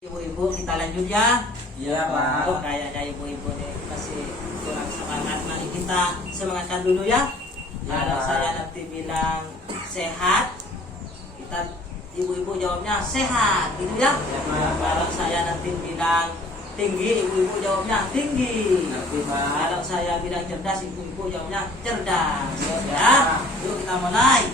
Ibu-ibu kita lanjut ya. Iya Pak. Oh, kayaknya ibu-ibu nih masih kurang semangat. Mari kita semangatkan dulu ya. Ya, Kalau Pak. saya nanti bilang sehat, kita ibu-ibu jawabnya sehat, gitu ya. Ya, Pak. Kalau saya nanti bilang tinggi, ibu-ibu jawabnya tinggi. Nanti Pak. Kalau saya bilang cerdas, ibu-ibu jawabnya cerdas. Ya, Ya, Pak. yuk kita mulai.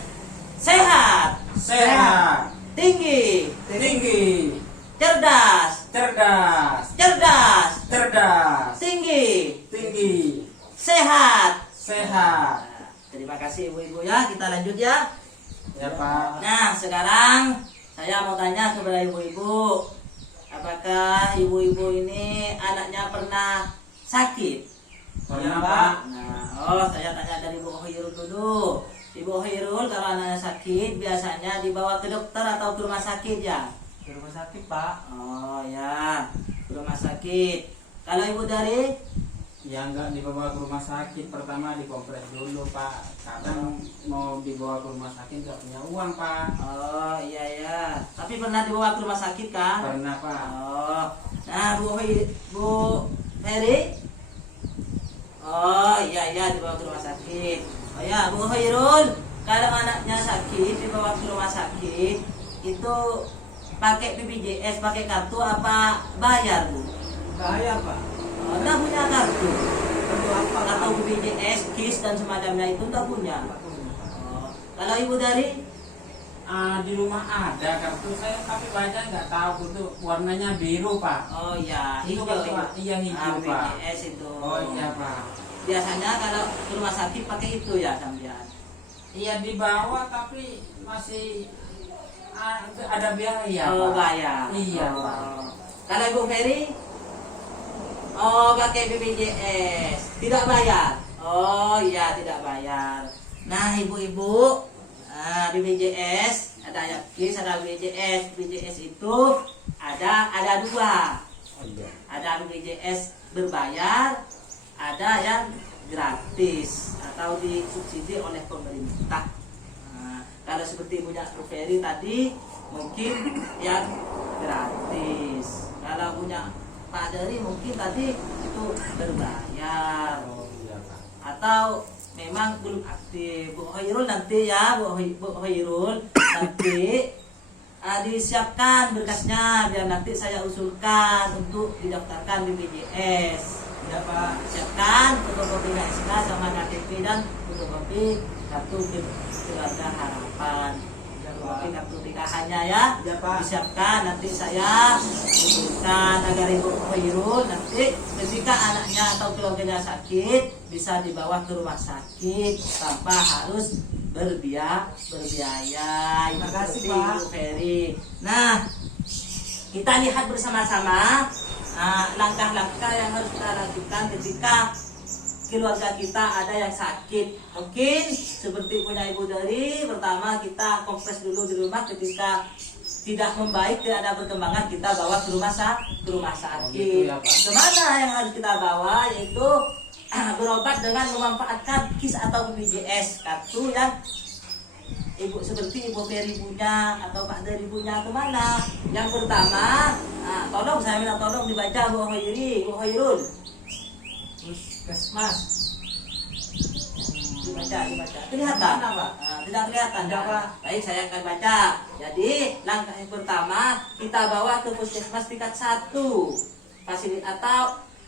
Sehat, Sehat. tinggi, Tinggi. cerdas, Cerdas. cerdas, Cerdas. tinggi, Tinggi. sehat. Sehat. Terima kasih ibu-ibu ya. Kita lanjut ya. Ya Pak. Nah, sekarang saya mau tanya kepada ibu-ibu, apakah ibu-ibu ini anaknya pernah sakit? Pernah Pak. Nah, saya tanya dari Bu Hoirul dulu. Ibu Hoirul, kalau anaknya sakit biasanya dibawa ke dokter atau ke rumah sakit ya? Ke rumah sakit Pak. Oh ya, ke rumah sakit. Kalau ibu dari? Ya enggak dibawa ke rumah sakit. Pertama dikompres dulu Pak. Kadang mau dibawa ke rumah sakit nggak punya uang Pak. Oh iya ya. Tapi pernah dibawa ke rumah sakit kan? Pernah Pak. Oh. Nah, Bu Heri. Oh iya ya, dibawa ke rumah sakit. Oh ya, Bu Hoirul, kalau anaknya sakit dibawa ke rumah sakit itu pakai BPJS, pakai kartu apa bayar Bu? Bayar Pak. Oh, enggak punya kartu. Kartu apa? Kartu BPJS, KIS dan semacamnya itu enggak punya. Oh. Kalau ibu dari? Di rumah ada kartu saya tapi baca nggak tahu itu warnanya biru Pak. Oh iya, Itu hijau. kartu Pak. Iya hijau Pak. BPJS itu. Oh iya Pak. Biasanya kalau ke rumah sakit pakai itu ya sampean. Iya dibawa tapi masih ada biaya Oh, Pak. bayar. Iya Oh. Pak. Kalau Ibu Ferry? Oh, pakai BPJS. Tidak bayar. Oh iya, tidak bayar. Nah, ibu-ibu, BPJS ada yang KIS, ada BPJS. BPJS itu ada dua. Oh iya. Ada BPJS berbayar, ada yang gratis atau disubsidi oleh pemerintah. Nah, kalau seperti punya Bu Ferry tadi mungkin yang gratis. Kalau punya Pak Dari mungkin tadi itu berbayar Oh iya Pak. atau memang belum aktif. Bu Hoirul nanti ya, Bu Hoirul nanti disiapkan berkasnya biar nanti saya usulkan untuk didaftarkan BPJS. Iya Pak. Siapkan fotokopi KSK sama KTP dan fotokopi kartu keluarga harapan. Fotokopi kartu nikahannya ya. Iya, Pak. Disiapkan nanti saya usulkan agar Ibu Hoirul nanti ketika anaknya atau keluarganya sakit bisa dibawa ke rumah sakit tanpa harus berbiaya. Terima kasih, Seperti Pak. Ibu Ferry. Nah, kita lihat bersama-sama langkah-langkah yang harus kita lakukan ketika keluarga kita ada yang sakit. Mungkin seperti punya Ibu Dari, pertama kita kompres dulu di rumah, ketika tidak membaik, tidak ada perkembangan, kita bawa ke rumah sakit. Oh, gitu ya, Pak. Kemana yang harus kita bawa? Yaitu berobat dengan memanfaatkan KIS atau BPJS, kartu yang Ibu seperti Ibu Ferry punya atau Pak Dari punya. Kemana? Yang pertama, tolong saya minta tolong dibaca Bu Hoirul. Puskesmas. Dibaca. Kelihatan? Mana, Pak? Tidak kelihatan. Tidak, Pak. Baik, saya akan baca. Jadi, langkah yang pertama kita bawa ke puskesmas tingkat 1.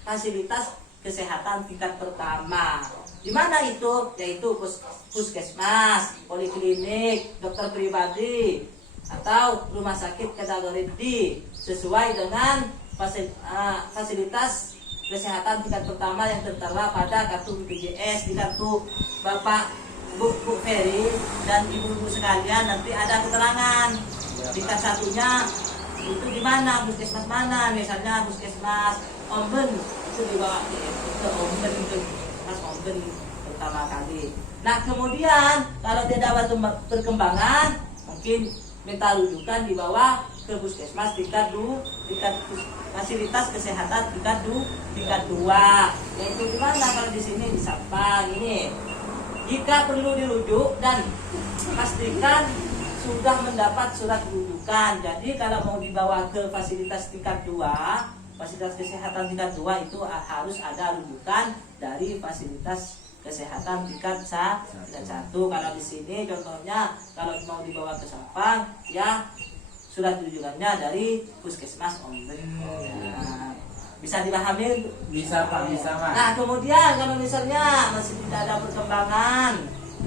Fasilitas kesehatan tingkat pertama. Di mana itu? Yaitu puskesmas, poliklinik, dokter pribadi, atau rumah sakit kategori D sesuai dengan fasilitas kesehatan tingkat pertama yang tertera pada kartu BPJS. Di kartu Bapak Bu Ferry dan ibu-ibu sekalian nanti ada keterangan tingkat satunya itu di mana, puskesmas mana, misalnya puskesmas Omben itu dibawa ke Omben, itu Mas Omben pertama kali. Nah kemudian kalau tidak ada perkembangan mungkin minta rujukan dibawa ke puskesmas tingkat fasilitas kesehatan tingkat 2, yaitu di mana? Kalau di sini di Sampang ini. Jika perlu dirujuk dan pastikan sudah mendapat surat rujukan rujukan. Jadi kalau mau dibawa ke fasilitas tingkat 2, fasilitas kesehatan tingkat 2 itu harus ada rujukan dari fasilitas kesehatan tingkat 1. Kalau di sini contohnya kalau mau dibawa ke Sampang ya surat rujukannya dari puskesmas Omben. Ya. Bisa dipahami? Bisa Pak, bisa Pak. Nah kemudian kalau misalnya masih tidak ada perkembangan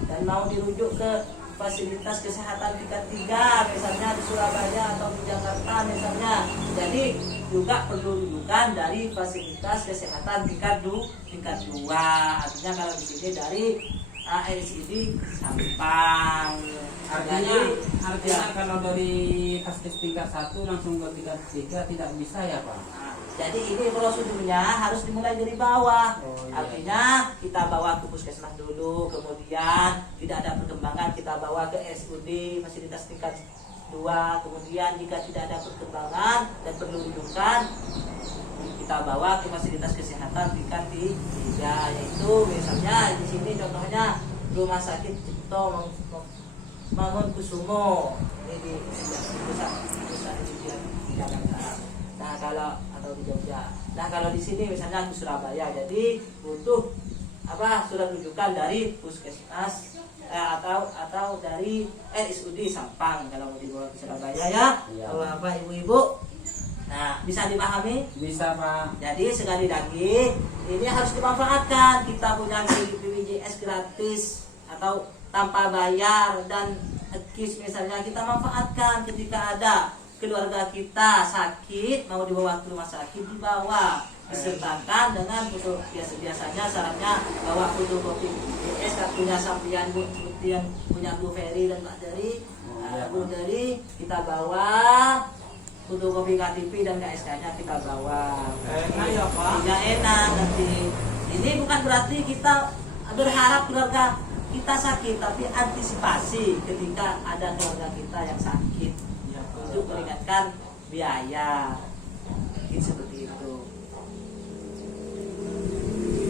dan mau dirujuk ke fasilitas kesehatan tingkat 3 misalnya di Surabaya atau di Jakarta misalnya, jadi juga perlu rujukan dari fasilitas kesehatan tingkat 2. Artinya kalau di sini dari RSID Sampang. Artinya kalau dari fasilitas tingkat 1 langsung ke tingkat 3 tidak bisa ya Pak? Jadi ini prosedurnya harus dimulai dari bawah. Oh, iya. Artinya kita bawa ke puskesmas dulu, kemudian tidak ada perkembangan kita bawa ke SUD fasilitas tingkat 2, kemudian jika tidak ada perkembangan dan perlu rujukan kita bawa ke fasilitas kesehatan tingkat 3, yaitu misalnya di sini contohnya Rumah Sakit Cipto Mangunkusumo ini di pusat di Jakarta. Nah kalau atau di Jogja. Nah kalau di sini misalnya di Surabaya, jadi butuh surat rujukan dari puskesmas atau dari RSUD Sampang kalau mau dibawa ke Surabaya ya. Kalau ibu-ibu. Nah bisa dipahami? Bisa Pak. Jadi sekali lagi ini harus dimanfaatkan. Kita punya BPJS gratis atau tanpa bayar dan KIS misalnya kita manfaatkan ketika ada keluarga kita sakit mau dibawa ke rumah sakit, dibawa disertakan dengan foto biasanya syaratnya bawa fotokopi BPJS, kartunya sampean bukti yang punya Bu Ferry dan Pak Dari. Bu Dari kita bawa fotokopi KTP dan KSK-nya kita bawa. Enak ya Pak? Tidak enak nanti. Ini bukan berarti kita berharap keluarga kita sakit, tapi antisipasi ketika ada keluarga kita yang sakit untuk meringankan biaya. Mungkin seperti itu.